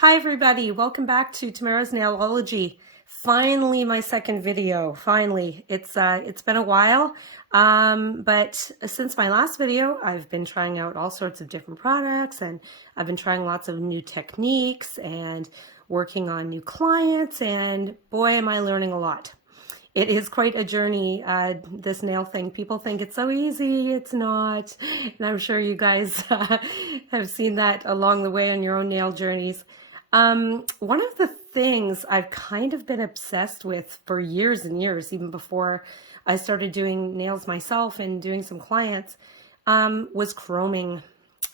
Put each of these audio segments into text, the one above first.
Hi everybody, welcome back to Tamara's Nailology. Finally, my second video. Finally, it's been a while, but since my last video, I've been trying out all sorts of different products, and I've been trying lots of new techniques and working on new clients, and boy, am I learning a lot. It is quite a journey, this nail thing. People think it's so easy. It's not. And I'm sure you guys have seen that along the way on your own nail journeys. One of the things I've kind of been obsessed with for years and years, even before I started doing nails myself and doing some clients, was chroming.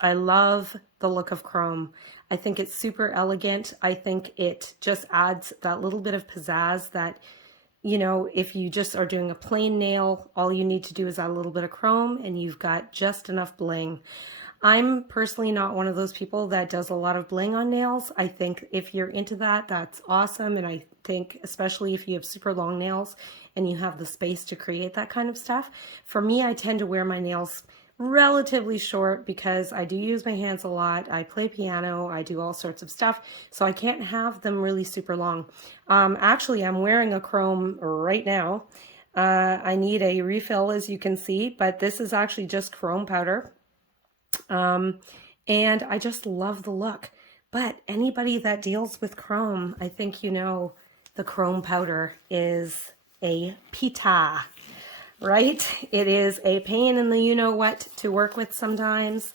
I love the look of chrome. I think it's super elegant. I think it just adds that little bit of pizzazz that, you know, if you just are doing a plain nail, all you need to do is add a little bit of chrome and you've got just enough bling. I'm personally not one of those people that does a lot of bling on nails. I think if you're into that, that's awesome. And I think especially if you have super long nails and you have the space to create that kind of stuff. For me, I tend to wear my nails relatively short because I do use my hands a lot. I play piano, I do all sorts of stuff, so I can't have them really super long. Actually, I'm wearing a chrome right now. I need a refill, as you can see, but this is actually just chrome powder. And I just love the look. But anybody that deals with chrome, I think you know the chrome powder is a pita. Right? It is a pain in the you-know-what to work with sometimes.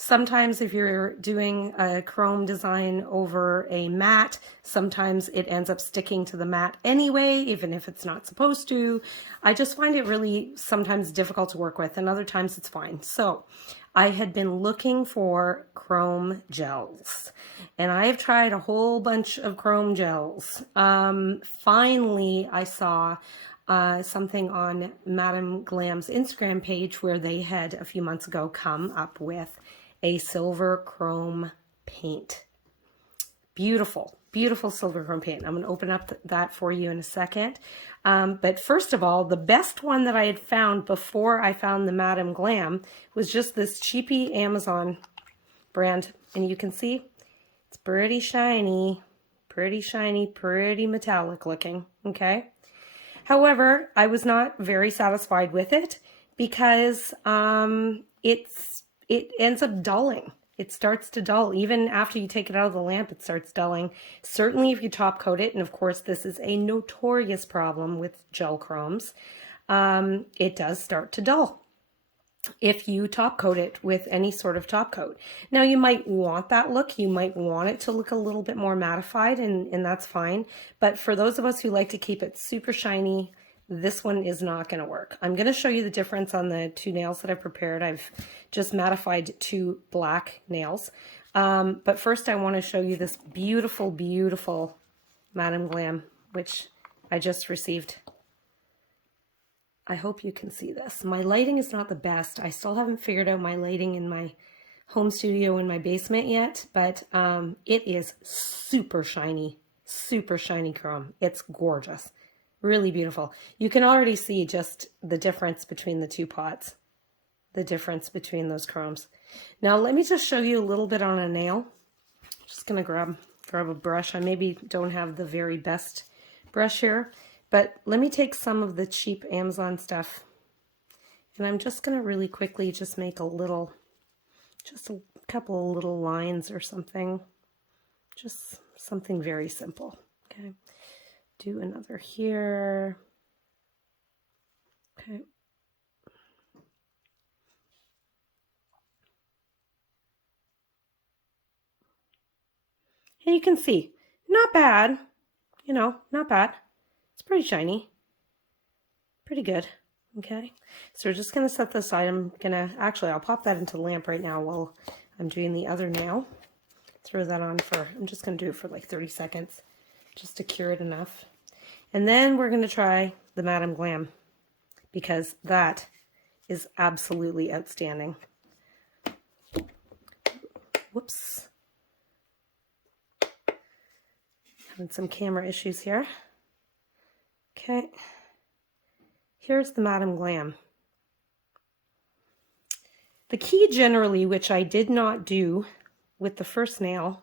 Sometimes if you're doing a chrome design over a mat, sometimes it ends up sticking to the mat anyway, even if it's not supposed to. I just find it really sometimes difficult to work with, and other times it's fine. So I had been looking for chrome gels, and I've tried a whole bunch of chrome gels. Finally, I saw something on Madame Glam's Instagram page where they had a few months ago come up with a silver chrome paint. Beautiful, beautiful silver chrome paint. I'm going to open up that for you in a second. But first of all, the best one that I had found before I found the Madame Glam was just this cheapie Amazon brand. And you can see it's pretty shiny, pretty metallic looking. Okay. However, I was not very satisfied with it because it ends up dulling. It starts to dull. Even after you take it out of the lamp, it starts dulling. Certainly if you top coat it, and of course this is a notorious problem with gel chromes, it does start to dull if you top coat it with any sort of top coat. Now you might want that look, you might want it to look a little bit more mattified, and that's fine. But for those of us who like to keep it super shiny, this one is not going to work. I'm going to show you the difference on the two nails that I prepared. I've just mattified two black nails. But first I want to show you this beautiful, beautiful Madame Glam, which I just received. I hope you can see this. My lighting is not the best. I still haven't figured out my lighting in my home studio in my basement yet, but it is super shiny chrome. It's gorgeous, really beautiful. You can already see just the difference between the two pots, the difference between those chromes. Now let me just show you a little bit on a nail. I'm just gonna grab a brush. I maybe don't have the very best brush here. But let me take some of the cheap Amazon stuff, and I'm just going to really quickly just make just a couple of little lines or something. Just something very simple. Okay. Do another here. Okay. And you can see, not bad, you know, not bad. It's pretty shiny, pretty good. Okay, so we're just going to set this aside. I'll pop that into the lamp right now while I'm doing the other nail. Throw that on I'm just going to do it for like 30 seconds just to cure it enough. And then we're going to try the Madame Glam because that is absolutely outstanding. Whoops. Having some camera issues here. Okay, here's the Madame Glam. The key generally, which I did not do with the first nail,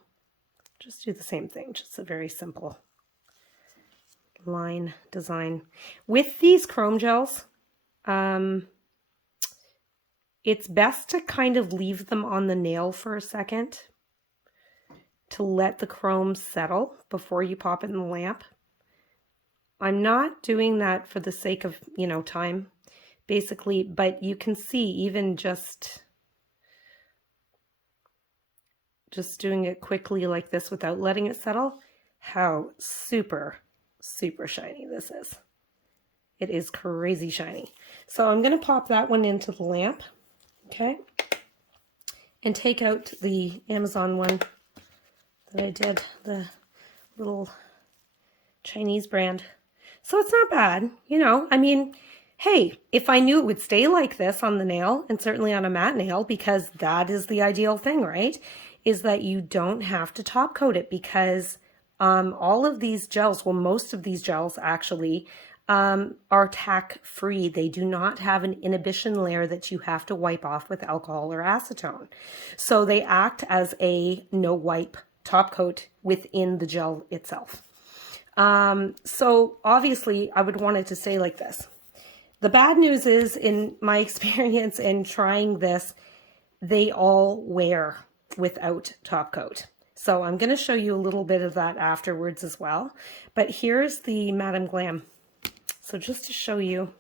just do the same thing, just a very simple line design. With these chrome gels, it's best to kind of leave them on the nail for a second to let the chrome settle before you pop it in the lamp. I'm not doing that for the sake of, you know, time, basically, but you can see even just doing it quickly like this without letting it settle, how super, super shiny this is. It is crazy shiny. So I'm going to pop that one into the lamp, okay, and take out the Amazon one that I did, the little Chinese brand. So it's not bad, you know, I mean, hey, if I knew it would stay like this on the nail, and certainly on a matte nail, because that is the ideal thing, right, is that you don't have to top coat it, because all of these gels, well, most of these gels actually are tack free. They do not have an inhibition layer that you have to wipe off with alcohol or acetone. So they act as a no wipe top coat within the gel itself. So obviously I would want it to stay like this. The bad news is, in my experience in trying this, they all wear without top coat. So I'm going to show you a little bit of that afterwards as well. But here's the Madame Glam. So just to show you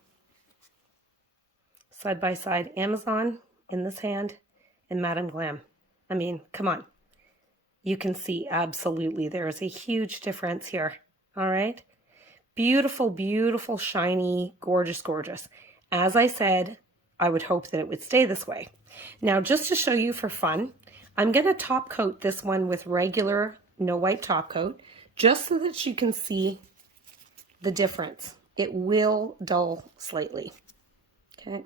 side by side, Amazon in this hand and Madame Glam. I mean, come on. You can see absolutely there is a huge difference here. All right. Beautiful, beautiful, shiny, gorgeous, gorgeous. As I said, I would hope that it would stay this way. Now, just to show you for fun, I'm going to top coat this one with regular no wipe top coat, just so that you can see the difference. It will dull slightly. Okay.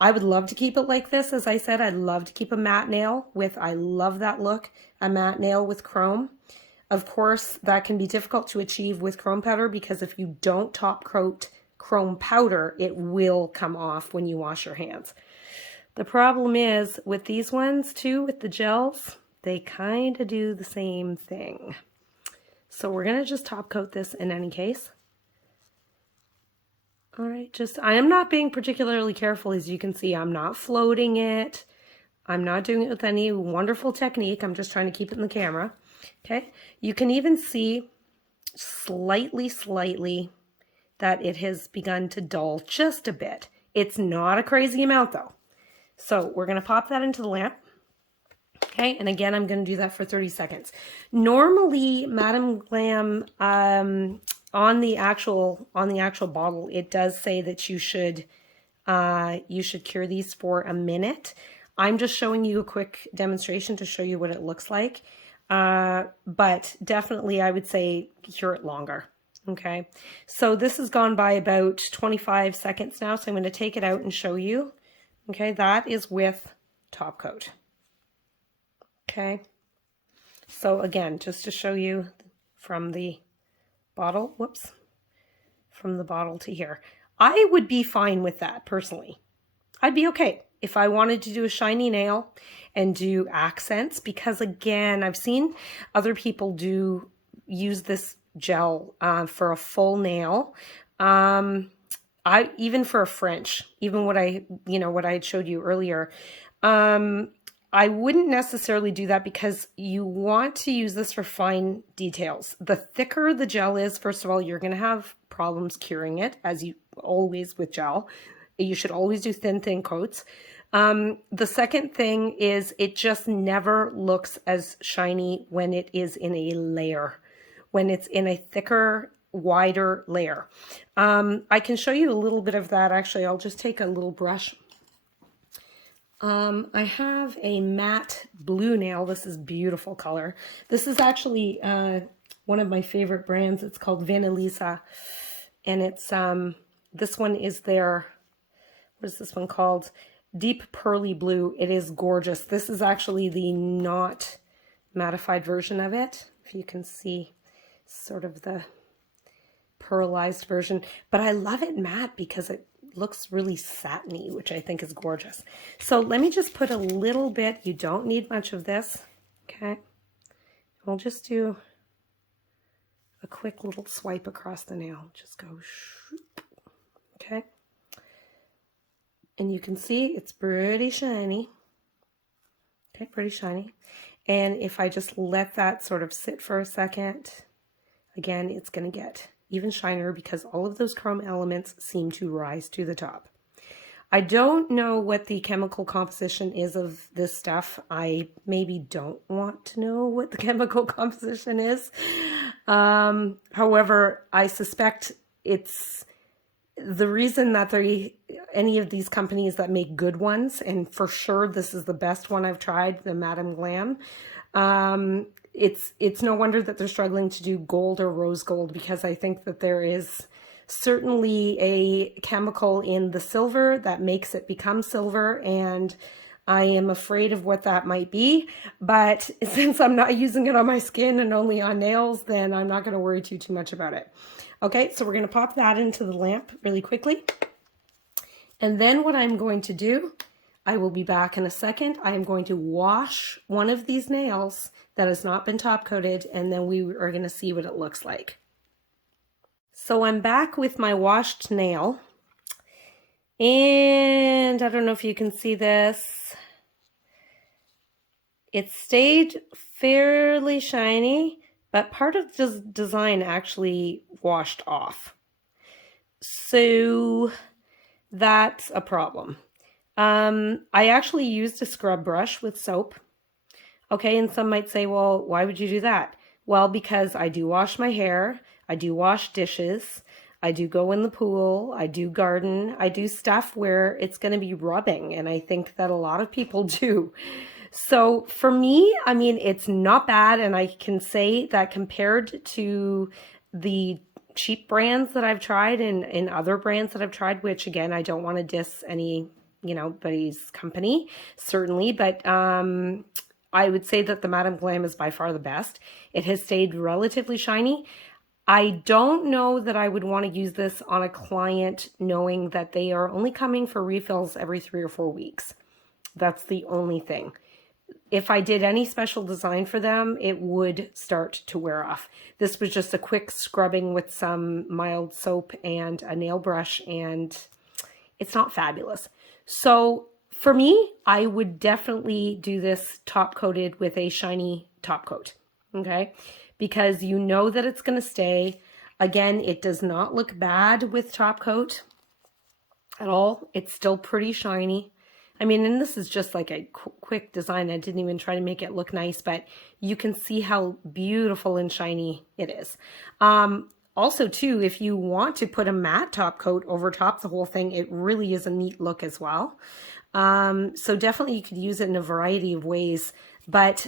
I would love to keep it like this. As I said, I'd love to keep a matte nail with, I love that look, a matte nail with chrome. Of course, that can be difficult to achieve with chrome powder, because if you don't top coat chrome powder, it will come off when you wash your hands. The problem is with these ones too, with the gels, they kind of do the same thing. So we're going to just top coat this in any case. All right, I am not being particularly careful. As you can see, I'm not floating it. I'm not doing it with any wonderful technique. I'm just trying to keep it in the camera. Okay, you can even see slightly that it has begun to dull just a bit. It's not a crazy amount though. So we're going to pop that into the lamp. Okay, and again, I'm going to do that for 30 seconds. Normally, Madame Glam, on the actual bottle, it does say that you should cure these for a minute. I'm just showing you a quick demonstration to show you what it looks like. But definitely I would say cure it longer. Okay, so this has gone by about 25 seconds now, so I'm going to take it out and show you. Okay, that is with top coat. Okay, so again, just to show you from the bottle, whoops, from the bottle to here, I would be fine with that personally. I'd be okay if I wanted to do a shiny nail and do accents, because again, I've seen other people use this gel for a full nail. Even for a French, even what I had showed you earlier, I wouldn't necessarily do that, because you want to use this for fine details. The thicker the gel is, first of all, you're going to have problems curing it, as you always with gel. You should always do thin coats. The second thing is it just never looks as shiny when it is in a layer, when it's in a thicker, wider layer. I can show you a little bit of that. Actually, I'll just take a little brush. I have a matte blue nail. This is beautiful color. This is actually one of my favorite brands. It's called Vanillisa, and it's this one is their, what is this one called? Deep Pearly Blue. It is gorgeous. This is actually the not mattified version of it. If you can see sort of the pearlized version, but I love it matte because it looks really satiny, which I think is gorgeous. So let me just put a little bit. You don't need much of this. Okay. I'll just do a quick little swipe across the nail. Just go shoop. Okay. And you can see it's pretty shiny. Okay, pretty shiny. And if I just let that sort of sit for a second, again, it's going to get even shinier because all of those chrome elements seem to rise to the top. I don't know what the chemical composition is of this stuff. I maybe don't want to know what the chemical composition is. However, I suspect it's the reason that any of these companies that make good ones, and for sure this is the best one I've tried, the Madam Glam, it's no wonder that they're struggling to do gold or rose gold, because I think that there is certainly a chemical in the silver that makes it become silver, and I am afraid of what that might be. But since I'm not using it on my skin and only on nails, then I'm not going to worry too much about it. Okay, so we're going to pop that into the lamp really quickly. And then what I'm going to do, I will be back in a second. I am going to wash one of these nails that has not been top coated, and then we are going to see what it looks like. So I'm back with my washed nail, and I don't know if you can see this. It stayed fairly shiny, but part of the design actually washed off. So that's a problem. I actually used a scrub brush with soap. Okay, and some might say, well, why would you do that? Well, because I do wash my hair, I do wash dishes, I do go in the pool, I do garden, I do stuff where it's going to be rubbing, and I think that a lot of people do. So for me, I mean, it's not bad, and I can say that compared to the cheap brands that I've tried and other brands that I've tried, which again, I don't want to diss anybody's company, certainly, but I would say that the Madam Glam is by far the best. It has stayed relatively shiny. I don't know that I would want to use this on a client knowing that they are only coming for refills every 3 or 4 weeks. That's the only thing. If I did any special design for them, it would start to wear off. This was just a quick scrubbing with some mild soap and a nail brush, and it's not fabulous. So for me, I would definitely do this top coated with a shiny top coat, okay? Because you know that it's going to stay. Again, it does not look bad with top coat at all. It's still pretty shiny. I mean, and this is just like a quick design. I didn't even try to make it look nice, but you can see how beautiful and shiny it is. Also, too, if you want to put a matte top coat over top the whole thing, it really is a neat look as well. So definitely you could use it in a variety of ways. But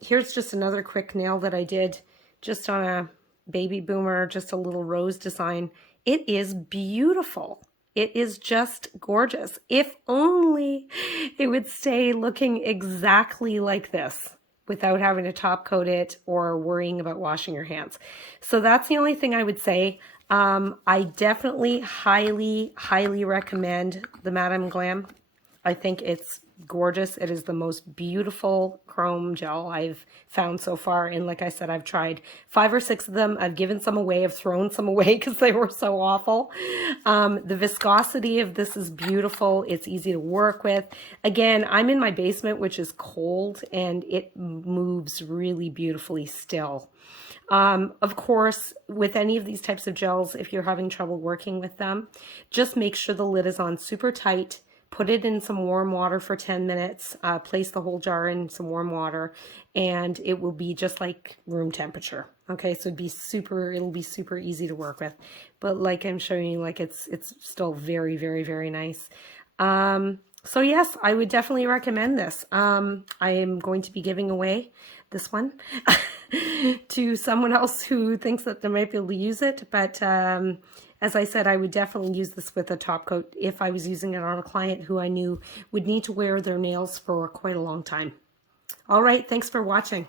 here's just another quick nail that I did just on a baby boomer, just a little rose design. It is beautiful. It is just gorgeous. If only it would stay looking exactly like this without having to top coat it or worrying about washing your hands. So that's the only thing I would say. I definitely highly, highly recommend the Madam Glam. I think it's gorgeous. It is the most beautiful chrome gel I've found so far. And like I said, I've tried 5 or 6 of them. I've given some away. I've thrown some away because they were so awful. The viscosity of this is beautiful. It's easy to work with. Again, I'm in my basement, which is cold, and it moves really beautifully still. Of course, with any of these types of gels, if you're having trouble working with them, just make sure the lid is on super tight. Put it in some warm water for 10 minutes, place the whole jar in some warm water, and it will be just like room temperature. Okay, so it'll be super easy to work with. But like I'm showing you, like it's still very, very, very nice. So yes, I would definitely recommend this. I am going to be giving away this one to someone else who thinks that they might be able to use it, but as I said, I would definitely use this with a top coat if I was using it on a client who I knew would need to wear their nails for quite a long time. All right, thanks for watching.